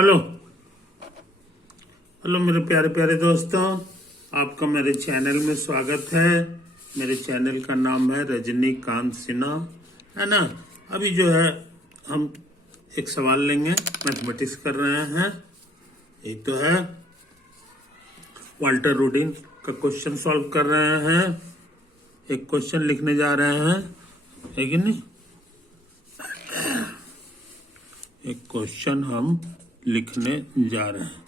Hello hello मेरे प्यारे प्यारे दोस्तों, आपका मेरे चैनल में स्वागत है। मेरे चैनल का नाम है रजनीकांत सिन्हा, है ना। अभी जो है हम एक सवाल लेंगे, मैथमेटिक्स कर रहे हैं। एक तो है वाल्टर रूडिन का क्वेश्चन सॉल्व कर रहे हैं। एक क्वेश्चन लिखने जा रहे हैं, है कि नहीं। एक क्वेश्चन हम लिखने जा रहे हैं।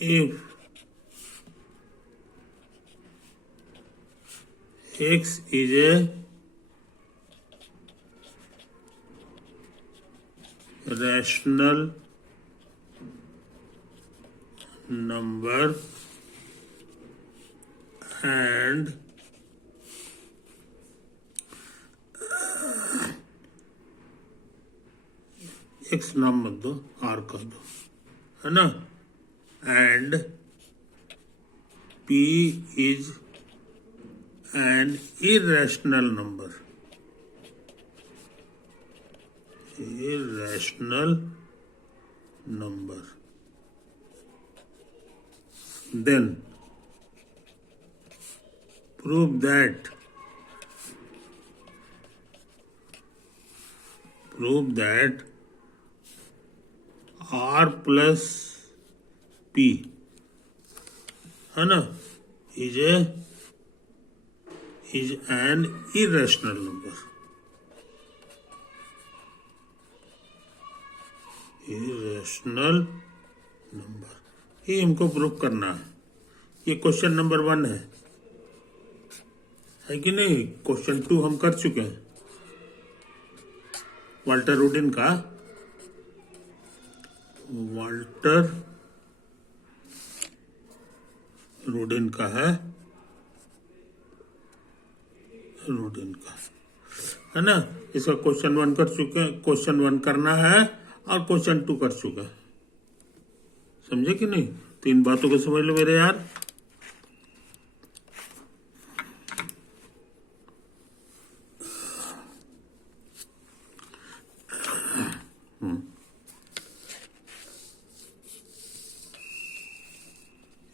If x is a rational number and x नाम मत दो, r कह दो, है ना। and p is an irrational number, then prove that r plus p, है ना, is an irrational number. ये हमको प्रूव करना है। ये क्वेश्चन नंबर 1 है कि नहीं। क्वेश्चन 2 हम कर चुके हैं, वाल्टर रूडिन का है ना। इसका क्वेश्चन 1 कर चुके हैं, क्वेश्चन 1 करना है और क्वेश्चन 2 कर चुके हैं। समझे कि नहीं। 3 बातों को समझ लो मेरे यार।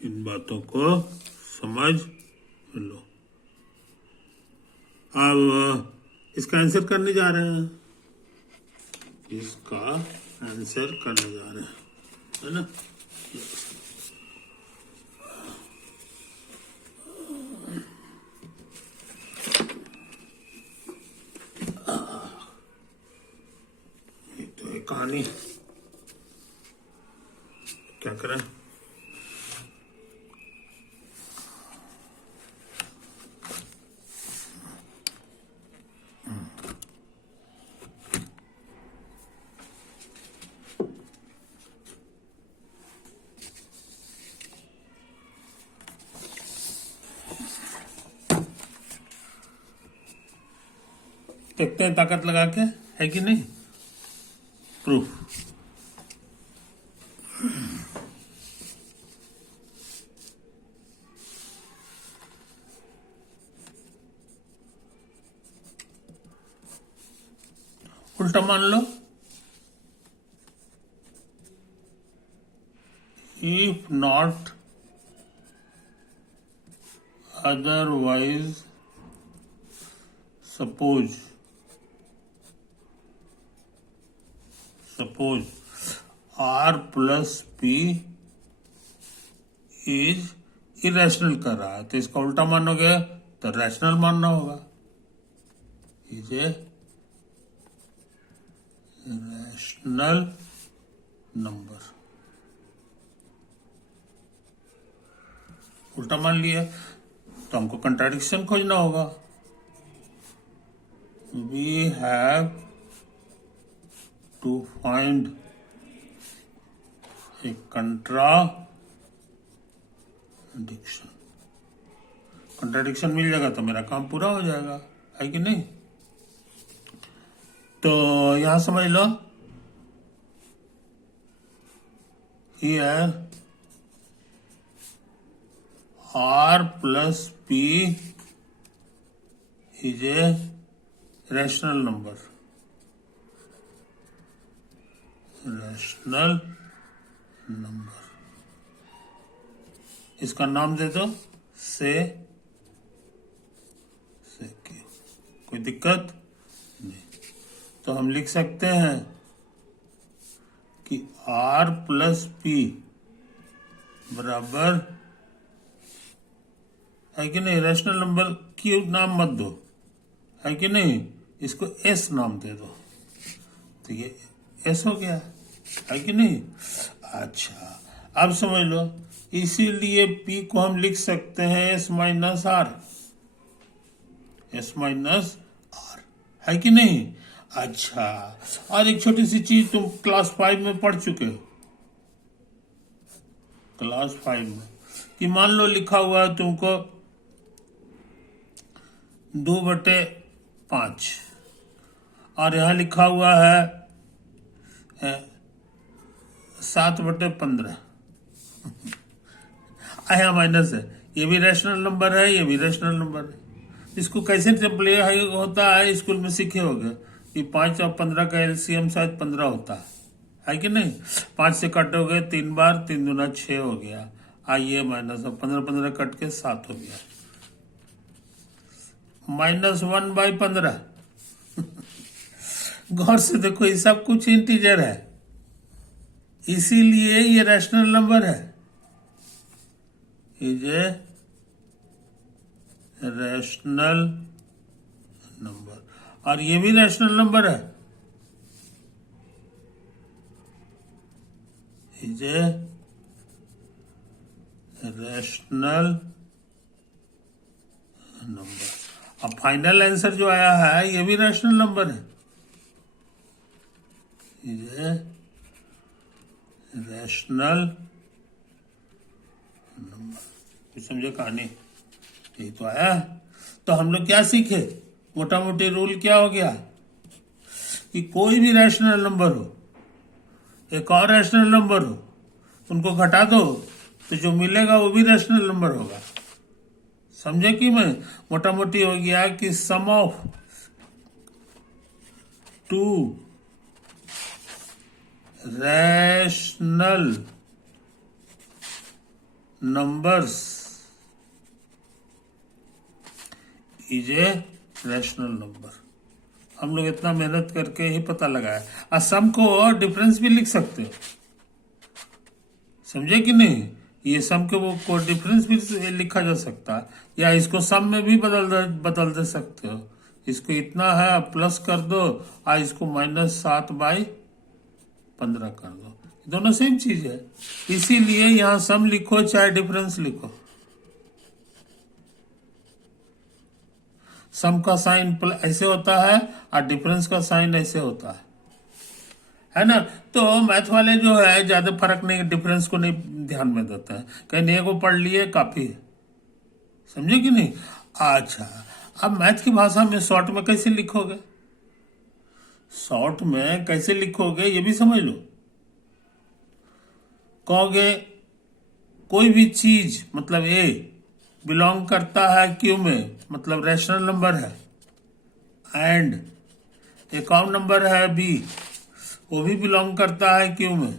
इन बातों को समझ लो। अब इसका आंसर करने जा रहे हैं, है ना। ये तो एक कहानी, क्या करें। देखते हैं ताकत लगा के, है कि नहीं। प्रूफ उल्टा मान लो। If not otherwise suppose r plus p is irrational कर रहा है, तो इसका उल्टा मानोगे तो रैशनल मानना होगा। इज ए रैशनल नंबर, उल्टा मान लिया तो हमको कंट्राडिक्शन खोजना होगा। We have to find a contradiction मिल जाएगा तो मेरा काम पूरा हो जाएगा, है कि नहीं। तो यहां समझ लो, here R plus P is a rational number. Rational number. इसका नाम दे दो से Q. कोई दिक्कत नहीं। तो हम लिख सकते हैं कि R plus P बराबर है कि नहीं, रैशनल नंबर Q नाम मत दो, है कि नहीं, इसको S नाम दे दो, तो ये S हो गया, है कि नहीं। अच्छा, अब समझ लो, इसीलिए P को हम लिख सकते हैं S minus R, S minus R, है कि नहीं। अच्छा, और एक छोटी सी चीज तुम क्लास 5 में पढ़ चुके हो, क्लास 5 में, कि मान लो लिखा हुआ है तुमको 2/5 और यहां लिखा हुआ है 7/15 आया माइनस है, ये भी रैशनल नंबर है, ये भी रैशनल नंबर है। इसको कैसे प्ले होता है, स्कूल में सीखे होगे कि 5 और 15 का एलसीएम शायद 15 होता है कि नहीं। 5 से कटोगे 3 बार, 3 दूना 6 हो गया, आइए माइनस 15 कट के 7 हो गया, -1/15 गौर से देखो, ये सब कुछ इंटीजर है, इसीलिए ये रैशनल नंबर है, इज ए रैशनल नंबर, और ये भी रैशनल नंबर है, इज ए रैशनल नंबर। अब फाइनल आंसर जो आया है ये भी रैशनल नंबर है, इज ए रैशनल नंबर। कुछ समझे कहानी, यही तो आया। तो हम लोग क्या सीखे, मोटा मोटी रूल क्या हो गया कि कोई भी रैशनल नंबर हो, एक और रैशनल नंबर हो, उनको घटा दो तो जो मिलेगा वो भी रैशनल नंबर होगा। समझे कि मैं, मोटा मोटी हो गया कि sum of 2 rational numbers is a rational number. हम लोग इतना मेहनत करके ही पता लगाया। और सम को डिफरेंस भी लिख सकते हो, समझे कि नहीं, ये सम के वो को डिफरेंस भी लिखा जा सकता है, या इसको सम में भी बदल दे सकते हो। इसको इतना है प्लस कर दो और इसको -7/15 कर दो, दोनों सेम चीज है, इसीलिए यहां सम लिखो चाहे डिफरेंस लिखो, सम का साइन ऐसे होता है और डिफरेंस का साइन ऐसे होता है ना। तो मैथ वाले जो है ज्यादा फर्क नहीं, डिफरेंस को नहीं ध्यान में देते हैं, कहीं एक को पढ़ लिए काफी है, समझे कि नहीं। अच्छा, अब मैथ की भाषा में शॉर्ट में कैसे लिखोगे, शॉर्ट में कैसे लिखोगे ये भी समझ लो। कहोगे कोई भी चीज मतलब ए बिलोंग करता है क्यू में, मतलब रैशनल नंबर है, एंड एक और नंबर है बी, वो भी बिलोंग करता है क्यू में,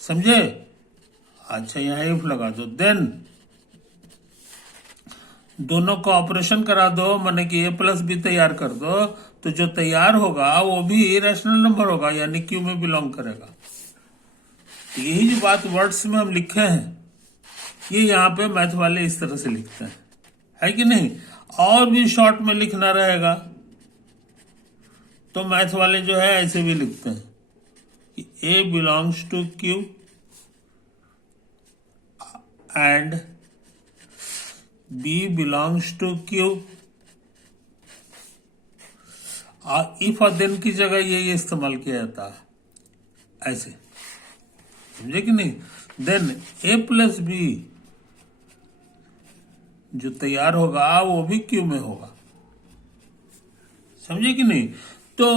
समझे। अच्छा, यहां इफ लगा दो, देन दोनों को ऑपरेशन करा दो, माने कि ए प्लस बी तैयार कर दो, तो जो तैयार होगा वो भी रैशनल नंबर होगा, यानी क्यू में बिलोंग करेगा। यही जो बात वर्ड्स में हम लिखे हैं, ये यहाँ पे मैथ वाले इस तरह से लिखते हैं, है कि नहीं। और भी शॉर्ट में लिखना रहेगा तो मैथ वाले जो है ऐसे भी लिखते हैं कि A belongs to Q and B belongs to Q, और इफ और देन की जगह ये इस्तेमाल किया जाता है, ऐसे, समझे कि नहीं। देन ए प्लस बी जो तैयार होगा वो भी क्यू में होगा, समझे कि नहीं। तो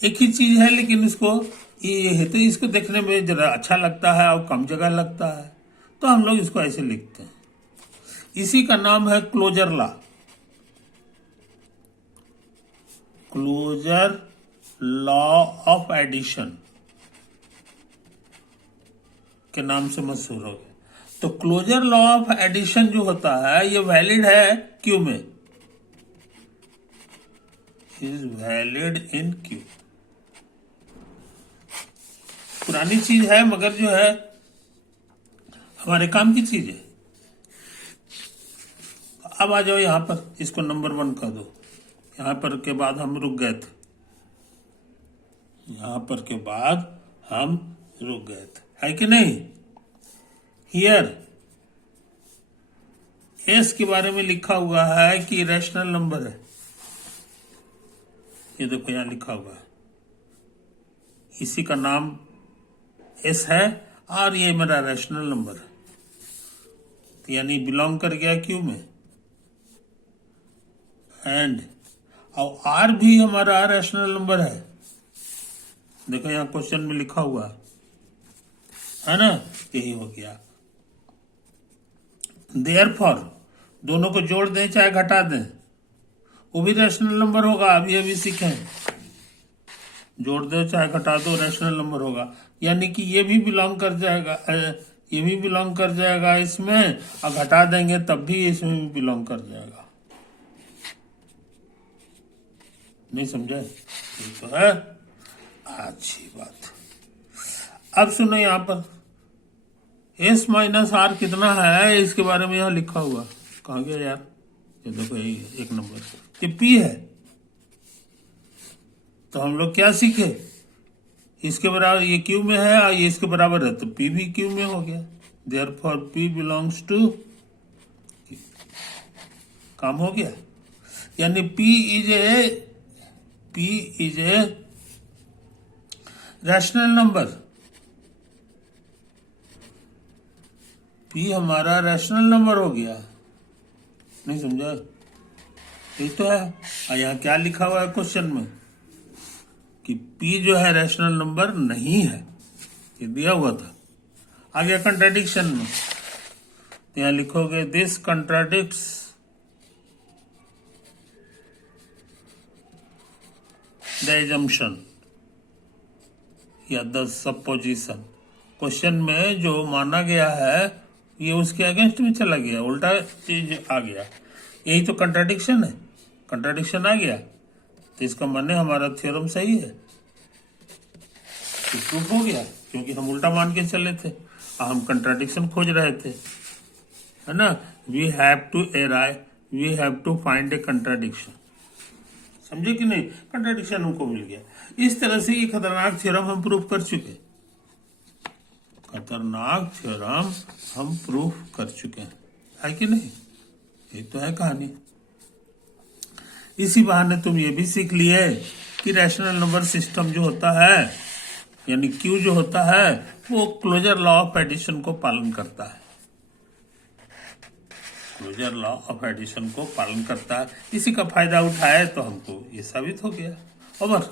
एक ही चीज है, लेकिन इसको ये है तो इसको देखने में जरा अच्छा लगता है और कम जगह लगता है, तो हम लोग इसको ऐसे लिखते हैं। इसी का नाम है closure law. Closure law of addition के नाम से मशहूर हो गया। तो क्लोजर लॉ ऑफ एडिशन जो होता है ये वैलिड है क्यू में, इज वैलिड इन क्यू। पुरानी चीज है मगर जो है हमारे काम की चीज है। अब आ जाओ यहां पर, इसको नंबर 1 कर दो। यहां पर के बाद हम रुक गए थे, यहां पर के बाद हम रुक गए थे, है कि नहीं। हियर एस के बारे में लिखा हुआ है कि रैशनल नंबर है। ये देखो यहां लिखा हुआ है, इसी का नाम एस है और ये मेरा रैशनल नंबर है, तो यानी बिलोंग कर गया क्यू में। एंड और आर भी हमारा रैशनल नंबर है, देखो यहां क्वेश्चन में लिखा हुआ है ना, यही हो गया। देयरफॉर दोनों को जोड़ दें चाहे घटा दें वो भी रैशनल नंबर होगा। अभी सीखें, जोड़ दो चाहे घटा दो रैशनल नंबर होगा, यानी कि ये भी बिलोंग कर जाएगा, ये भी बिलोंग कर जाएगा इसमें, और घटा देंगे तब भी इसमें भी बिलोंग कर जाएगा। नहीं समझे? ये तो है अच्छी बात। अब सुनो यहां पर एस माइनस आर कितना है, इसके बारे में यहां लिखा हुआ। कहां गया यार, ये देखो यही एक नंबर, ये पी है। तो हम लोग क्या सीखे, इसके बराबर ये क्यू में है और ये इसके बराबर है, तो पी भी क्यू में हो गया। देयरफॉर पी बिलोंग्स टू, काम हो गया। यानी P is a rational number, P हमारा रैशनल नंबर हो गया। नहीं समझा? ये तो है। और यहां क्या लिखा हुआ है क्वेश्चन में कि पी जो है रैशनल नंबर नहीं है, ये दिया हुआ था। आ गया कंट्राडिक्शन में, तो यहां लिखोगे दिस कंट्राडिक्ट्स द एजम्पशन या द सपोजिशन। क्वेश्चन में जो माना गया है ये उसके अगेंस्ट में चला गया, उल्टा चीज आ गया। यही तो कंट्राडिक्शन है, कंट्राडिक्शन आ गया तो इसका माने हमारा थ्योरम सही है, तो प्रूफ हो गया, क्योंकि हम उल्टा मान के चले थे और हम कंट्राडिक्शन खोज रहे थे, है ना। We have to find a contradiction. समझे कि नहीं? कंट्राडिक्शन हमको मिल गया। इस तरह से ये खतरनाक थ्योरम हम प्रूफ कर चुके, खतरनाक थ्योरम हम प्रूफ कर चुके हैं, है कि नहीं। ये तो है कहानी। इसी बहाने तुम ये भी सीख लिए कि रैशनल नंबर सिस्टम जो होता है यानी क्यू जो होता है वो क्लोजर लॉ ऑफ एडिशन को पालन करता है, क्लोजर लॉ ऑफ एडिशन को पालन करता है। इसी का फायदा उठाए तो हमको ये साबित हो गया। ओवर।